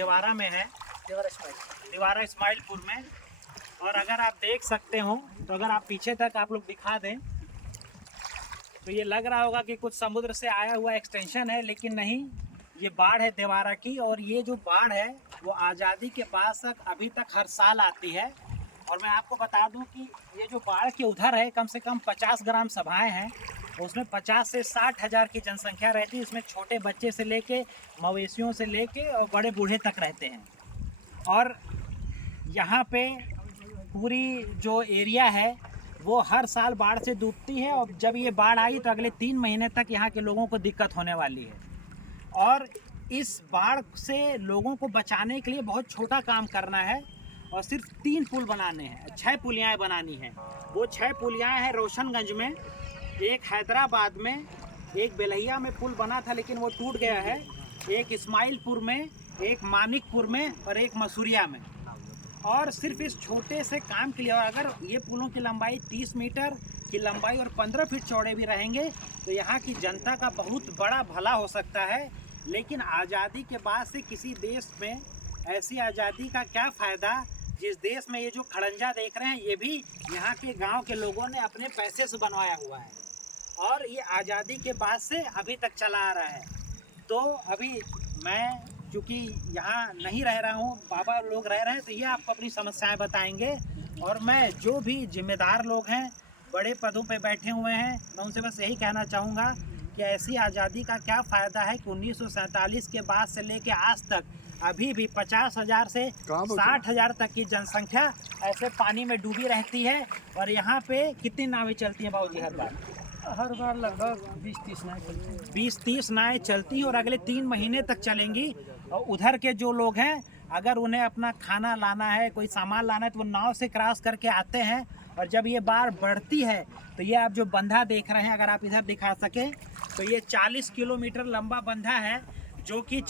देवारा में है, देवारा इस्माइलपुर में। और अगर आप देख सकते हो तो अगर आप पीछे तक आप लोग दिखा दें तो ये लग रहा होगा कि कुछ समुद्र से आया हुआ एक्सटेंशन है, लेकिन नहीं, ये बाढ़ है देवारा की। और ये जो बाढ़ है वो आज़ादी के बाद तक अभी तक हर साल आती है। और मैं आपको बता दूं कि ये जो बाढ़ के उधर है कम से कम 50 ग्राम सभाएं हैं, उसमें 50 से 60 हज़ार की जनसंख्या रहती है। इसमें छोटे बच्चे से लेके मवेशियों से लेके और बड़े बूढ़े तक रहते हैं। और यहाँ पे पूरी जो एरिया है वो हर साल बाढ़ से डूबती है। और जब ये बाढ़ आई तो अगले 3 महीने तक यहाँ के लोगों को दिक्कत होने वाली है। और इस बाढ़ से लोगों को बचाने के लिए बहुत छोटा काम करना है और सिर्फ 3 पुल बनाने हैं, 6 पुलियाएँ बनानी हैं। वो 6 पुलियाएँ हैं रोशनगंज में, एक हैदराबाद में, एक बेलहिया में पुल बना था लेकिन वो टूट गया है, एक इस्माइलपुर में, एक मानिकपुर में और एक मसूरिया में। और सिर्फ इस छोटे से काम के लिए, और अगर ये पुलों की लंबाई 30 मीटर की लंबाई और 15 फीट चौड़े भी रहेंगे तो यहाँ की जनता का बहुत बड़ा भला हो सकता है। लेकिन आज़ादी के बाद से किसी देश में ऐसी आज़ादी का क्या फ़ायदा जिस देश में ये जो खड़ंजा देख रहे हैं ये भी यहाँ के गांव के लोगों ने अपने पैसे से बनवाया हुआ है। और ये आज़ादी के बाद से अभी तक चला आ रहा है। तो अभी मैं चूँकि यहाँ नहीं रह रहा हूँ, बाबा लोग रह रहे हैं, तो ये आपको अपनी समस्याएं बताएंगे। और मैं जो भी जिम्मेदार लोग हैं, बड़े पदों पे बैठे हुए हैं, मैं उनसे बस यही कहना चाहूँगा कि ऐसी आज़ादी का क्या फ़ायदा है कि 1947 के बाद से लेके आज तक अभी भी 50,000 से 60,000 तक की जनसंख्या ऐसे पानी में डूबी रहती है। और यहाँ पे कितनी नावें चलती हैं बाबूजी हर बार लगभग 20-30 नावें चलती हैं। 20-30 नावें चलती हैं और अगले 3 महीने तक चलेंगी। और उधर के जो लोग हैं अगर उन्हें अपना खाना लाना है, कोई सामान लाना है, तो वो नाव से क्रॉस करके आते हैं। और जब ये बाढ़ बढ़ती है तो ये आप जो बंधा देख रहे हैं, अगर आप इधर दिखा सकें तो ये 40 किलोमीटर लंबा बंधा है जो कि